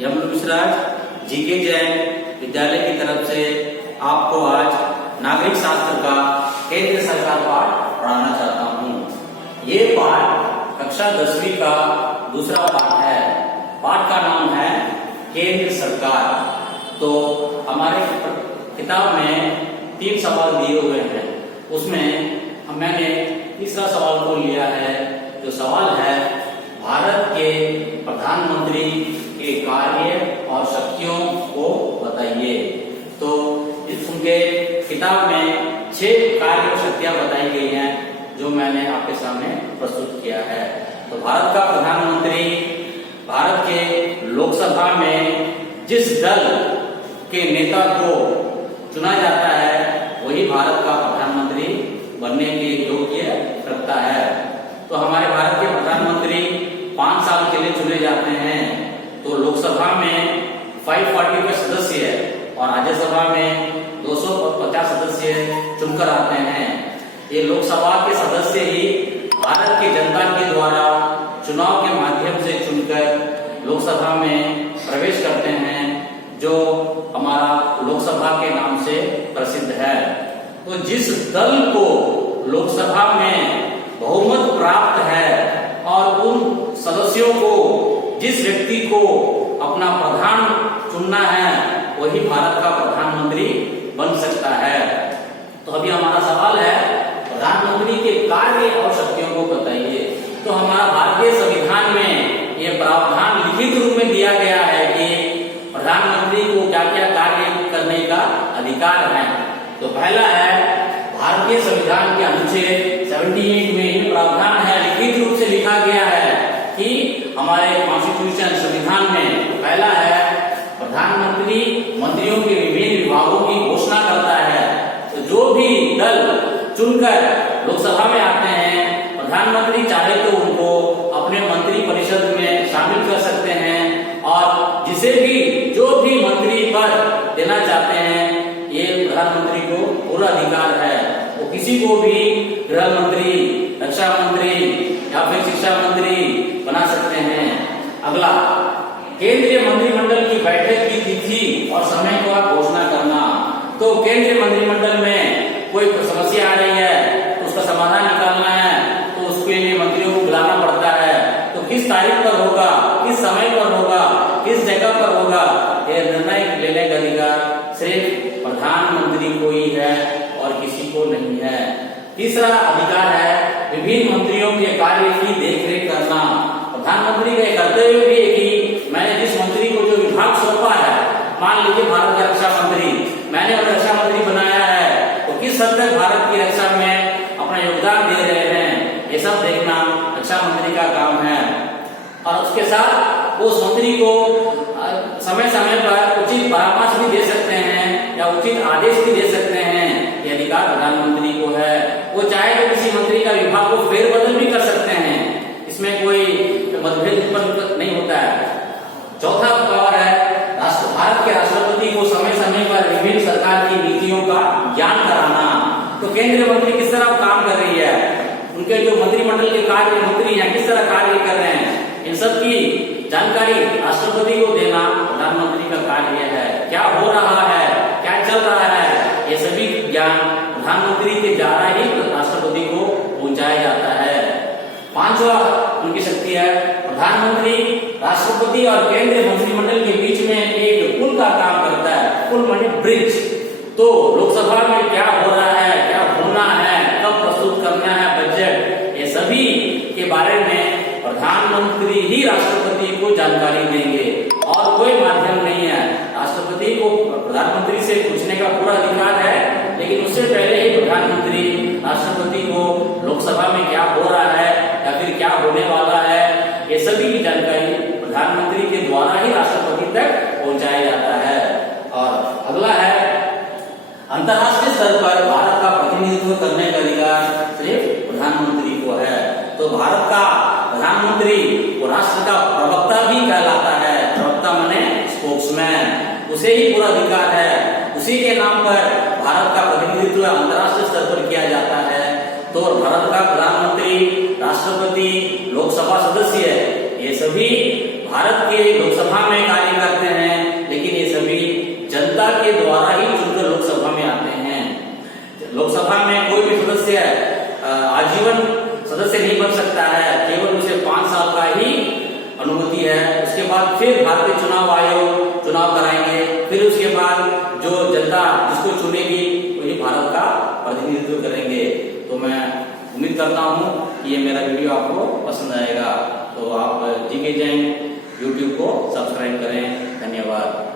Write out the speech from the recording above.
Yamuna मिश्राज GK Jain विद्यालय की तरफ से आपको आज नागरिक शास्त्र का केंद्र सरकार पाठ पढ़ाना चाहता हूँ। ये पाठ कक्षा 10वीं का दूसरा पाठ है। पाठ का नाम है केंद्र सरकार। तो हमारे किताब में 3 सवाल दिए हुए हैं, उसमें मैंने तीसरा सवाल को लिया है। जो सवाल है, भारत के प्रधानमंत्री के कार्य और शक्तियों को बताइए। तो उनके किताब में 6 कार्य और शक्तियां बताई गई हैं, जो मैंने आपके सामने प्रस्तुत किया है। तो भारत का प्रधानमंत्री भारत के लोकसभा में जिस दल के नेता को चुना जाता है, वही भारत का प्रधानमंत्री बनने के योग्य रखता है। तो हमारे भारत के प्रधानमंत्री 5 साल के लिए चुने जाते हैं। तो लोकसभा में 540 के सदस्य और राज्यसभा में 250 सदस्य चुनकर आते हैं। ये लोकसभा के सदस्य ही भारत की जनता के द्वारा चुनाव के माध्यम से चुनकर लोकसभा में प्रवेश करते हैं, जो हमारा लोकसभा के नाम से प्रसिद्ध है। तो जिस दल को लोकसभा में बहुमत प्राप्त है और उन सदस्यों को, जिस व्यक्ति को अपना प्रधान चुनना है, वही भारत का प्रधानमंत्री बन सकता है। तो अभी हमारा सवाल है, प्रधानमंत्री के कार्य और शक्तियों को बताइए। तो हमारा भारतीय संविधान में यह प्रावधान लिखित रूप में दिया गया है कि प्रधानमंत्री को क्या क्या कार्य करने का अधिकार है। तो पहला है, भारतीय संविधान के अनुच्छेद 78 में ये प्रावधान है, लिखित रूप से लिखा गया है कि हमारे कॉन्स्टिट्यूशन संविधान में पहला है, प्रधानमंत्री मंत्रियों के विभिन्न विभागों की घोषणा करता है। तो जो भी दल चुनकर लोकसभा में आते हैं, प्रधानमंत्री चाहे तो उनको अपने मंत्री परिषद में शामिल कर सकते हैं और जिसे भी जो भी मंत्री पद देना चाहते हैं, ये प्रधानमंत्री को पूरा अधिकार है। वो किसी को भी गृह मंत्री, रक्षा मंत्री या फिर शिक्षा मंत्री बना सकते हैं। अगला, केंद्रीय मंत्रिमंडल की बैठक की तिथि और समय का घोषणा करना। तो केंद्रीय मंत्रिमंडल में कोई समस्या आ रही है, उसका समाधान निकालना है, तो उसके लिए मंत्रियों को बुलाना पड़ता है। तो किस तारीख पर होगा, किस समय पर होगा, किस जगह पर होगा, यह निर्णय लेने का अधिकार सिर्फ प्रधानमंत्री को ही है और किसी को नहीं है। तीसरा अधिकार है, विभिन्न मंत्रियों के कार्य की देखरेख करना। प्रधानमंत्री का कर्तव्य भी है कि मैंने जिस मंत्री को जो विभाग सौंपा है, मान लीजिए भारत का रक्षा मंत्री, मैंने उन्हें रक्षा मंत्री बनाया है, तो किस हद तक भारत की रक्षा में अपना योगदान दे रहे हैं, ये सब देखना रक्षा मंत्री का काम है। और उसके साथ उस मंत्री को समय समय पर उचित परामर्श भी दे सकते हैं या उचित आदेश भी दे सकते हैं। ये अधिकार प्रधानमंत्री को है। वो चाहे तो किसी मंत्री का विभाग को फेरबदल भी कर सकते हैं, इसमें कोई मतभेद उत्पन्न नहीं होता है। चौथा पावर है, भारत के राष्ट्रपति को समय समय पर विभिन्न सरकार की नीतियों का ज्ञान कराना। तो केंद्रीय मंत्री किस तरह काम कर रही है, उनके जो मंत्रिमंडल के कार्य मंत्री हैं किस तरह कार्य कर रहे हैं, इन सब की जानकारी राष्ट्रपति को देना प्रधानमंत्री का कार्य है। क्या हो रहा है, क्या चल रहा है, ये सभी ज्ञान प्रधानमंत्री के द्वारा ही राष्ट्रपति को पहुंचाया जाता है। 5वां उनकी शक्ति है, प्रधानमंत्री राष्ट्रपति और केंद्रीय मंत्रिमंडल के बीच में एक पुल का काम करता है। पुल माने ब्रिज। तो लोकसभा में क्या हो रहा है, क्या होना है, कब प्रस्तुत करना है बजट, ये सभी के बारे में प्रधानमंत्री ही राष्ट्रपति को जानकारी देंगे और कोई माध्यम नहीं है। राष्ट्रपति को प्रधानमंत्री से पूछने का पूरा अधिकार है, लेकिन उससे पहले ही प्रधानमंत्री राष्ट्रपति को लोकसभा में क्या हो रहा है या फिर क्या होने वाला है, ये सभी की जानकारी प्रधानमंत्री के द्वारा ही राष्ट्रपति तक पहुंचाया जाता है। और अगला है, अंतर्राष्ट्रीय स्तर पर भारत का प्रतिनिधित्व करने का अधिकार सिर्फ प्रधानमंत्री को है। तो भारत का प्रधानमंत्री वो राष्ट्र का प्रवक्ता भी कहलाता है। प्रवक्ता माने स्पोक्समैन, उसे ही पूरा अधिकार है। उसी के नाम पर भारत का प्रतिनिधित्व अंतर्राष्ट्रीय स्तर पर किया जाता है। तो भारत का प्रधानमंत्री, राष्ट्रपति, लोकसभा सदस्य, ये सभी भारत के लोकसभा में कार्य करते के द्वारा ही चुनकर लोकसभा में आते हैं। लोकसभा में कोई भी सदस्य आजीवन सदस्य नहीं बन सकता है, केवल उसे 5 साल का ही अनुमति है। उसके बाद फिर भारतीय चुनाव आयोग चुनाव कराएंगे, फिर उसके बाद जो जनता जिसको चुनेगी वही भारत का प्रतिनिधित्व करेंगे। तो मैं उम्मीद करता हूं कि ये मेरा वीडियो आपको पसंद आएगा। तो आप जीके जैन यूट्यूब को सब्सक्राइब करें। धन्यवाद।